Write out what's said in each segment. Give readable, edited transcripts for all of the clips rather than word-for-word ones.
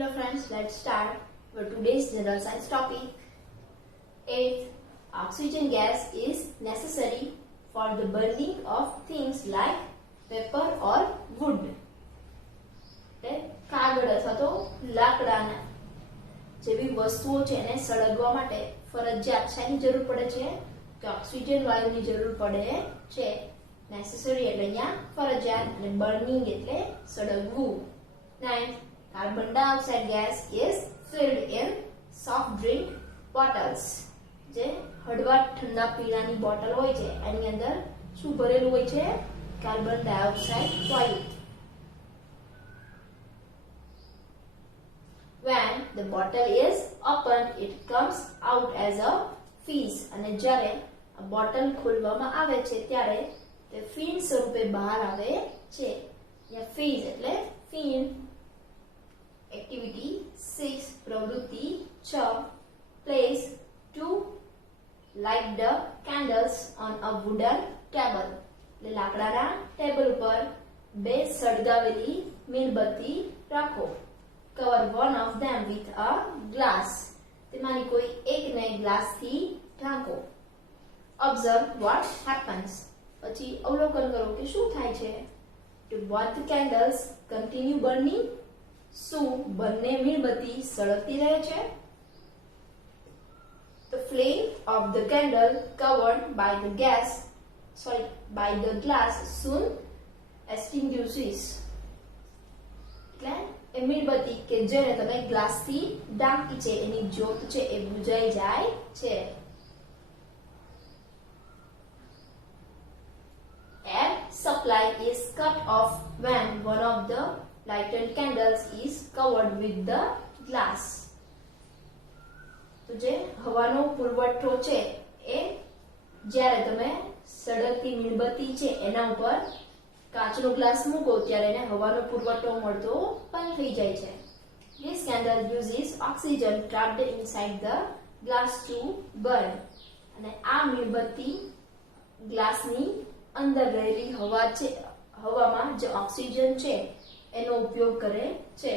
Hello friends, let's start with today's general science topic. 8th, oxygen gas is necessary for the burning of things like paper or wood. કાગળ અથવા તો લાકડાના જેવી વસ્તુઓ છે એને સળગવા માટે ફરજિયાત શાની જરૂર પડે છે કે ઓક્સિજન વાયુની જરૂર પડે છે. નેસેસરી એટલે અહીંયા ફરજિયાત અને બર્નિંગ એટલે સળગવું. 9th, carbon dioxide gas is filled in soft drink bottles. જે હળવા ઠંડા પીણાની બોટલ હોય છે એની અંદર શું ભરેલું હોય છે? કાર્બન ડાયોક્સાઇડ વાયુ. When the bottle is opened, it comes out as a fizz. અને જ્યારે આ બોટલ ખોલવામાં આવે છે ત્યારે તે ફીણ સ્વરૂપે બહાર આવે છે. અહીંયા ફીઝ એટલે ફીણ. Activity 6, પ્રવૃત્તિ 6, place 2 light the candles on a wooden table. એટલે લાકડાના ટેબલ ઉપર બે સળગાવેલી મીણબત્તી રાખો. Cover one of them with a glass. તેમાંની કોઈ એકને ગ્લાસથી ઢાંકો. Observe what happens. પછી અવલોકન કરો કે શું થાય છે. Do both the candles continue burning? શું બંને મીણબત્તી સળગતી રહે છે? The flame of the candle covered by the glass soon extinguishes. એટલે એ મીણબત્તી કે જેને તમે ગ્લાસથી ઢાંકી છે એની જ્યોત છે એ બુઝાઈ જાય છે. Air supply is cut off when one of the lighted candles is covered with the glass. તો જે હવાનો પુરવઠો છે એ જ્યારે તમે સળગતી મીણબત્તી છે એના ઉપર કાચનો ગ્લાસ મૂકો ત્યારે એને હવાનો પુરવઠો મળતો બંધ થઈ જાય છે. This candle uses oxygen trapped inside the glass to burn. અને આ મીણબત્તી ગ્લાસની અંદર રહેલી હવા છે હવામાં જે ઓક્સિજન છે એનો ઉપયોગ કરે છે.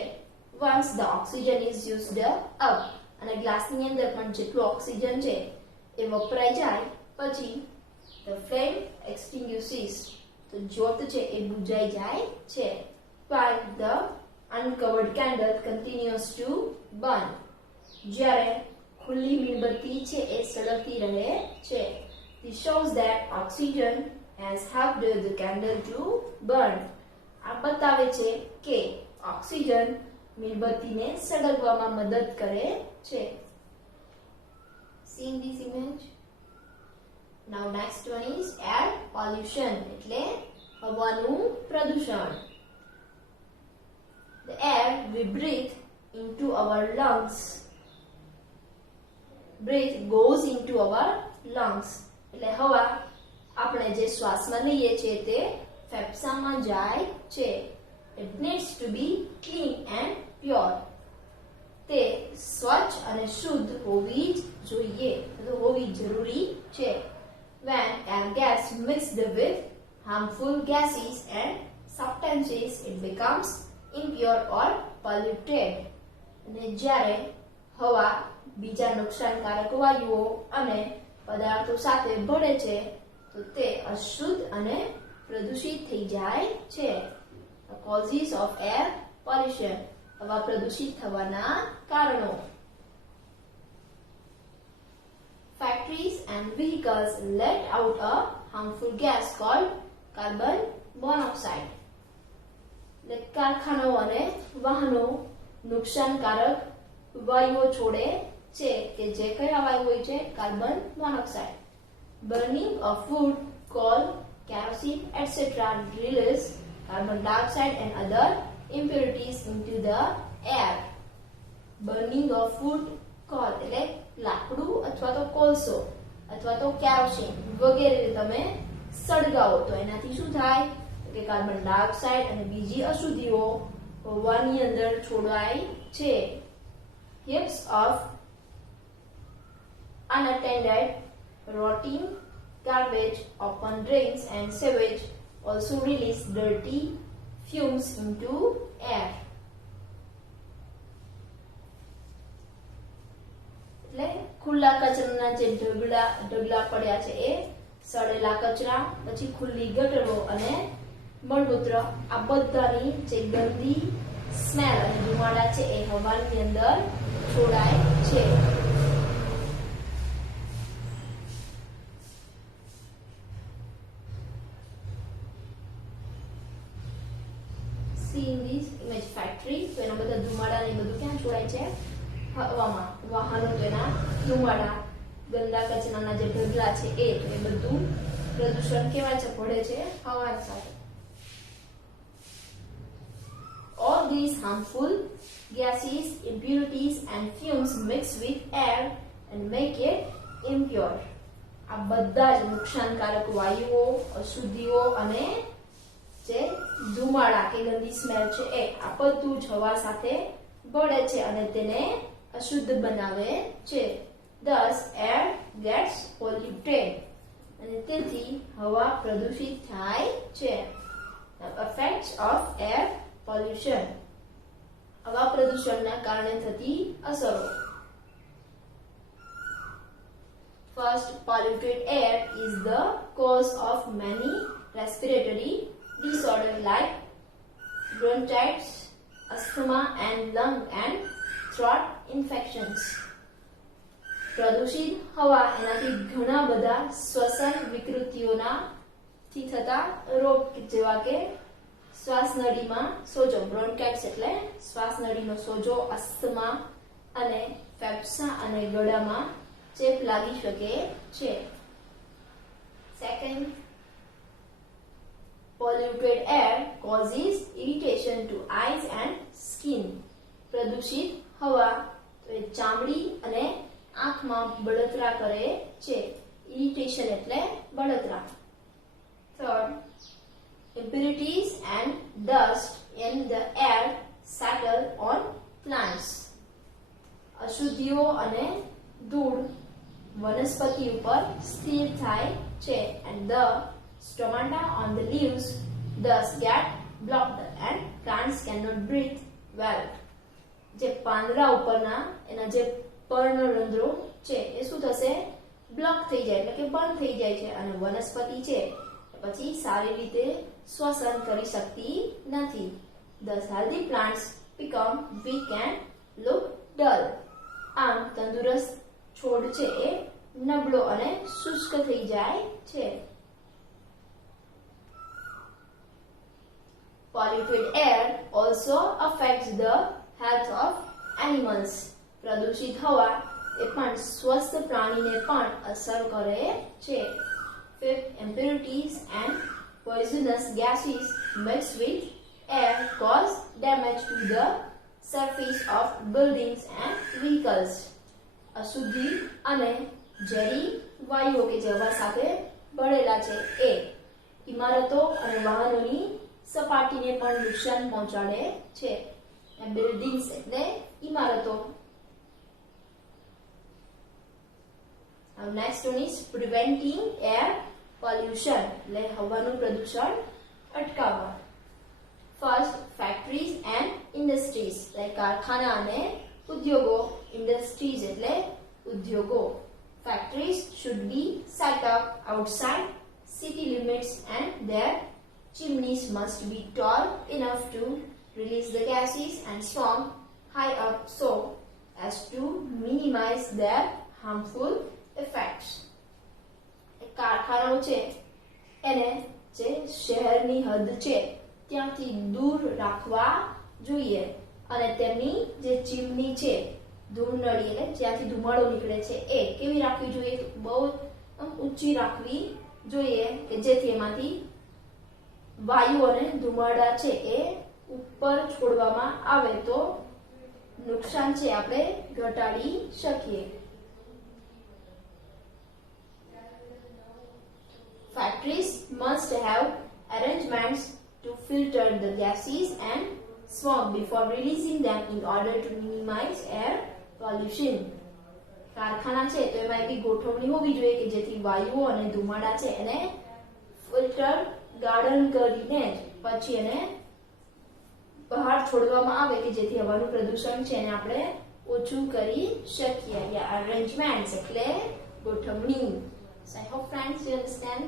Once the oxygen is used up અને ગ્લાસની અંદર પણ જેટલું ઓક્સિજન છે એ વપરાઈ જાય પછી the flame extinguishes. તો જ્યોત છે એ બુઝાઈ જાય છે. While the uncovered candle continues to burn. જ્યારે ખુલ્લી મીણબત્તી છે એ સળગતી રહે છે. This shows that oxygen has helped the candle to burn. આ બતાવે છે કે ઓક્સિજન મીણબત્તીને સળગવામાં મદદ કરે છે. Seeing this image. Now next one is air pollution એટલે હવાનું પ્રદૂષણ. The air we breathe into our lungs. Breath goes into our lungs. એટલે હવા આપણે જે શ્વાસમાં લઈએ છીએ તે ફેફસામાં જાય છે. It needs to be clean and pure. તે સ્વચ્છ અને શુદ્ધ હોવી જ જોઈએ, હોવી જરૂરી છે. When air gets mixed with harmful gases and substances, it becomes impure or polluted. અને જ્યારે હવા બીજા નુકસાનકારક વાયુઓ અને પદાર્થો સાથે ભળે છે તો તે અશુદ્ધ અને પ્રદૂષિત થઈ જાય છે. The causes of air pollution. હવા પ્રદૂષિત થવાના કારણો. Factories and vehicles let out a harmful gas called carbon monoxide. કારખાનાઓ અને વાહનો નુકસાનકારક વાયુઓ છોડે છે કે જે કયા વાયુ હોય છે? Carbon monoxide. Burning of wood, coal, kerosene, etc. release carbon dioxide and other impurities into the air. Burning of wood, coal એટલે લાકડું અથવા તો કોલસો અથવા તો કેરોસીન વગેરે તમે સળગાવો તો એનાથી શું થાય કે કાર્બન ડાયોક્સાઇડ અને બીજી અશુદ્ધિઓ હવાની અંદર છોડાય છે. Heaps of unattended rotting garbage, open drains and sewage also release dirty fumes into air. ખુલ્લા કચરાના જે ઢગલા પડ્યા છે એ સડેલા કચરા, પછી ખુલ્લી ગટરો અને મળમૂત્ર, આ બધાની જે ગંદી સ્મેલ અને ધુમાડા છે એ હવાની અંદર છોડાય છે. See in this image factory, તો એના બધા ધુમાડા ને બધું ક્યાં છોડાય છે? હવામાં. વાહનો તો એના ધુમાડા, ગંદા કચરાના જે ઢગલા છે એ બધું પ્રદૂષણ કેવાય છે, ભળે છે હવા સાથે. All these harmful gases, impurities and fumes mix with air and make it impure. આ બધા જ નુકસાનકારક વાયુઓ, અશુદ્ધિઓ અને જે ધુમાડા કે ગંદી સ્મેલ છે એ આ બધું જ હવા સાથે ભળે છે અને તેને અશુદ્ધ બનાવે છે. Thus air gets polluted. અને તેથી હવા પ્રદૂષિત થાય છે. Effects of air pollution. હવા પ્રદૂષણના કારણે થતી અસરો. First, polluted air is the cause of many respiratory disorders like bronchitis, asthma and lung and throat infections. પ્રદૂષિત હવા એનાથી ઘણા બધા શ્વસન વિકૃતિઓના થી થતા રોગ જેવા કે શ્વાસનળીમાં સોજો, બ્રોન્કાઇટિસ એટલે શ્વાસનળીનો સોજો, અસ્થમા અને ફેફસા અને ગળામાં ચેપ લાગી શકે છે. Second, polluted air causes irritation to eyes and skin. પ્રદૂષિત હવા ચામડી અને આંખમાં બળતરા કરે છે. ઇરિટેશન એટલે બળતરા. Third, impurities and dust in the air settle on plants. અશુદ્ધિઓ અને ધૂળ વનસ્પતિ ઉપર સ્થિર થાય છે. And the stomata on the leaves thus get blocked and plants cannot breathe well. જે પાંદડા ઉપરના એના જે પર્ણરંધ્રો છે એ શું થશે? બ્લોક થઈ જાય એટલે કે બંધ થઈ જાય છે અને વનસ્પતિ છે પછી સારી રીતે શ્વસન કરી શકતી નથી. Thus healthy plants become weak and look dull. આમ તંદુરસ્ત છોડ છે એ નબળો અને શુષ્ક થઈ જાય છે. Polluted air also affects the health of animals. પ્રદૂષિત હવા એ પણ સ્વસ્થ પ્રાણીને પણ અસર કરે છે. Fifth, impurities and poisonous gases mixed with air cause damage to the surface of buildings and vehicles. અશુદ્ધિ અને ઝેરી વાયુઓ કે જે હવા સાથે ભળેલા છે એ ઇમારતો અને વાહનોની સપાટીને પણ નુકસાન પહોંચાડે છે. બિલ્ડિંગ્સ એટલે ઇમારતો. Next one is preventing air pollution, એટલે હવાનું પ્રદૂષણ અટકાવવા. First, factories and industries, એટલે કારખાના અને ઉદ્યોગો. Industries એટલે ઉદ્યોગો. Factories should be set up outside city limits and their chimneys must be tall enough to release the gases and smoke high up so as to minimize their harmful effects. કારખાનાઓ છે એને જે શહેરની હદ છે ત્યાંથી દૂર રાખવા જોઈએ અને તેમની જે ચીમની છે, ધૂળનળી એટલે જ્યાંથી ધુમાડો નીકળે છે એ કેવી રાખવી જોઈએ? બહુ ઊંચી રાખવી જોઈએ કે જેથી એમાંથી વાયુ અને ધુમાડા છે એ ઉપર છોડવામાં આવે તો નુકસાન છે આપણે ઘટાડી શકીએ. Factories must have arrangements to filter the gases and smoke before releasing them in order to minimize air pollution. કારખાના છે તો એમાં એવી ગોઠવણી હોવી જોઈએ કે જેથી વાયુઓ અને ધુમાડા છે એને ફિલ્ટર ગાર્ડન કરીને પછી એને બહાર છોડવામાં આવે કે જેથી હવાનું પ્રદૂષણ છે એને આપણે ઓછું કરી શકીએ. અરેન્જમેન્ટ એટલે ગોઠવણી. So I hope friends you understand.